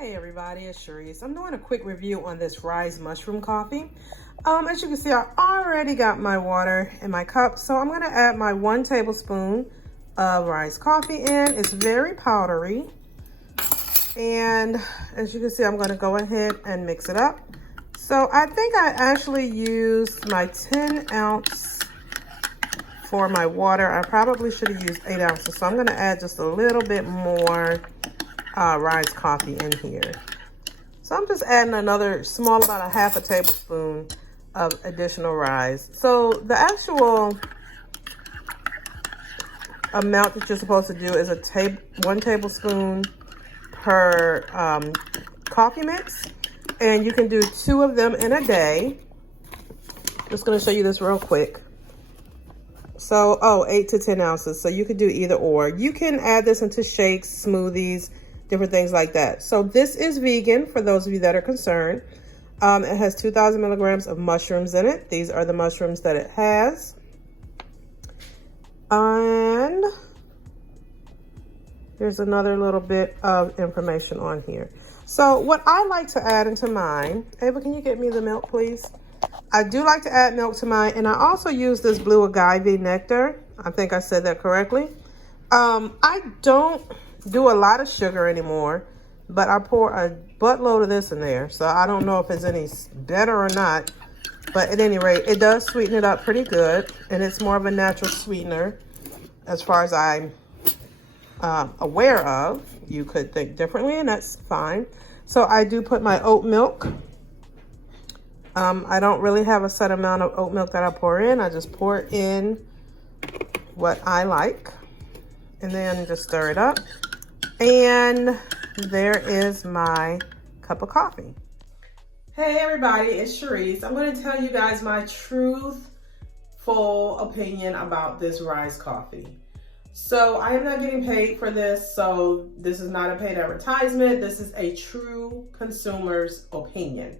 Hey everybody, it's Cherise. I'm doing a quick review on this Ryze mushroom coffee. As you can see, I already got my water in my cup, so I'm gonna add my 1 tablespoon of Ryze coffee in. It's very powdery. And as you can see, I'm gonna go ahead and mix it up. So I think I actually used my 10 ounce for my water. I probably should have used 8 ounces. So I'm gonna add just a little bit more Ryze coffee in here. So I'm just adding another small, about a half a tablespoon of additional Ryze. So the actual amount that you're supposed to do is 1 tablespoon per coffee mix, and you can do 2 of them in a day. Just going to show you this real quick. So 8 to 10 ounces. So you could do either or. You can add this into shakes, smoothies, different things like that. So this is vegan for those of you that are concerned. It has 2,000 milligrams of mushrooms in it. These are the mushrooms that it has. And there's another little bit of information on here. So what I like to add into mine, Ava, can you get me the milk, please? I do like to add milk to mine, and I also use this blue agave nectar. I think I said that correctly. I don't do a lot of sugar anymore, but I pour a buttload of this in there. So I don't know if it's any better or not, but at any rate, it does sweeten it up pretty good, and it's more of a natural sweetener as far as I'm aware of. You could think differently, and that's fine. So I do put my oat milk. I don't really have a set amount of oat milk that I pour in. I just pour in what I like, and then just stir it up. And there is my cup of coffee. Hey everybody, it's Cherise. I'm going to tell you guys my truthful opinion about this Ryze coffee. So I am not getting paid for this, so this is not a paid advertisement. This is a true consumer's opinion.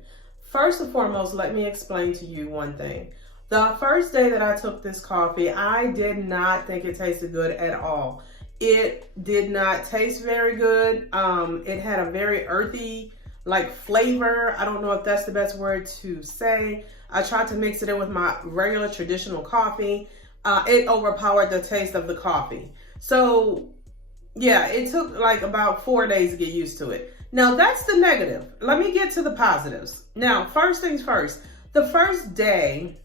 First and foremost, let me explain to you one thing. The first day that I took this coffee, I did not think it tasted good at all. It did not taste very good. It had a very earthy like flavor. I don't know if that's the best word to say. I tried to mix it in with my regular traditional coffee. It overpowered the taste of the coffee. So yeah, it took like about 4 days to get used to it. Now that's the negative. Let me get to the positives. Now, first things first, the first day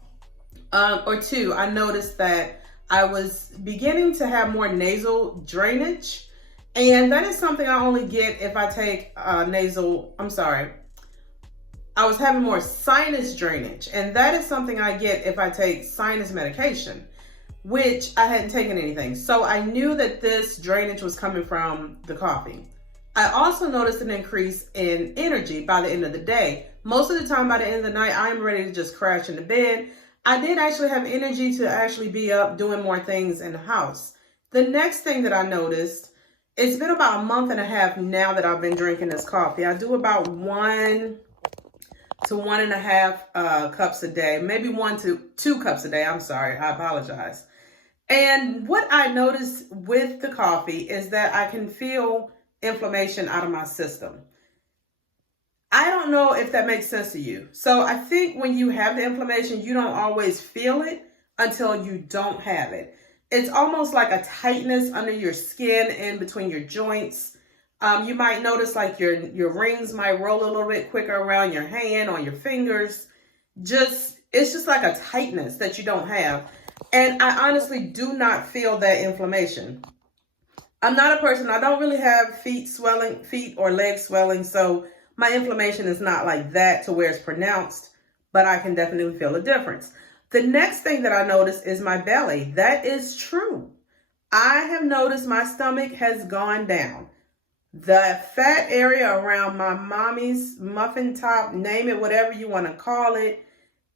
or two, I noticed that I was beginning to have more nasal drainage, and that is something I only get if I take I was having more sinus drainage, and that is something I get if I take sinus medication, which I hadn't taken anything. So I knew that this drainage was coming from the coffee. I also noticed an increase in energy by the end of the day. Most of the time by the end of the night, I'm ready to just crash into bed. I did actually have energy to actually be up doing more things in the house. The next thing that I noticed, it's been about a month and a half now that I've been drinking this coffee. I do about 1 to 1.5 cups a day, maybe 1 to 2 cups a day. I'm sorry, I apologize. And what I noticed with the coffee is that I can feel inflammation out of my system. I don't know if that makes sense to you. So I think when you have the inflammation, you don't always feel it until you don't have it. It's almost like a tightness under your skin in between your joints. You might notice like your rings might roll a little bit quicker around your hand, on your fingers. It's just like a tightness that you don't have. And I honestly do not feel that inflammation. I'm not a person, I don't really have feet or legs swelling, so my inflammation is not like that to where it's pronounced, but I can definitely feel a difference. The next thing that I noticed is my belly. That is true. I have noticed my stomach has gone down. The fat area around my mommy's muffin top, name it, whatever you want to call it,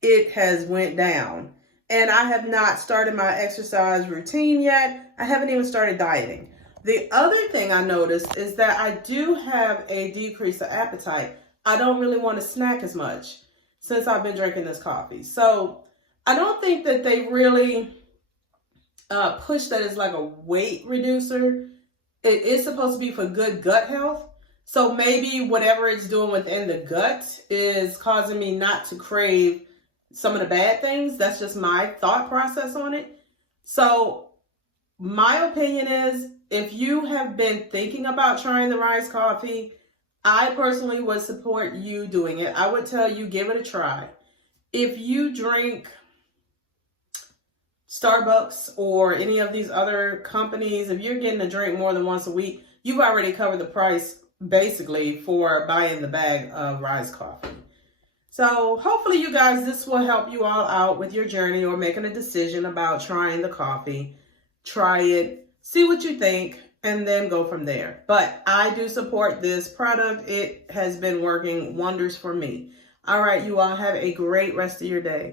it has went down. And I have not started my exercise routine yet. I haven't even started dieting. The other thing I noticed is that I do have a decrease of appetite. I don't really want to snack as much since I've been drinking this coffee. So I don't think that they really push that as like a weight reducer. It is supposed to be for good gut health. So maybe whatever it's doing within the gut is causing me not to crave some of the bad things. That's just my thought process on it. So my opinion is, if you have been thinking about trying the Ryze Coffee, I personally would support you doing it. I would tell you, give it a try. If you drink Starbucks or any of these other companies, if you're getting a drink more than once a week, you've already covered the price basically for buying the bag of Ryze Coffee. So hopefully you guys, this will help you all out with your journey or making a decision about trying the coffee. Try it, see what you think, and then go from there. But I do support this product. It has been working wonders for me. All right, you all have a great rest of your day.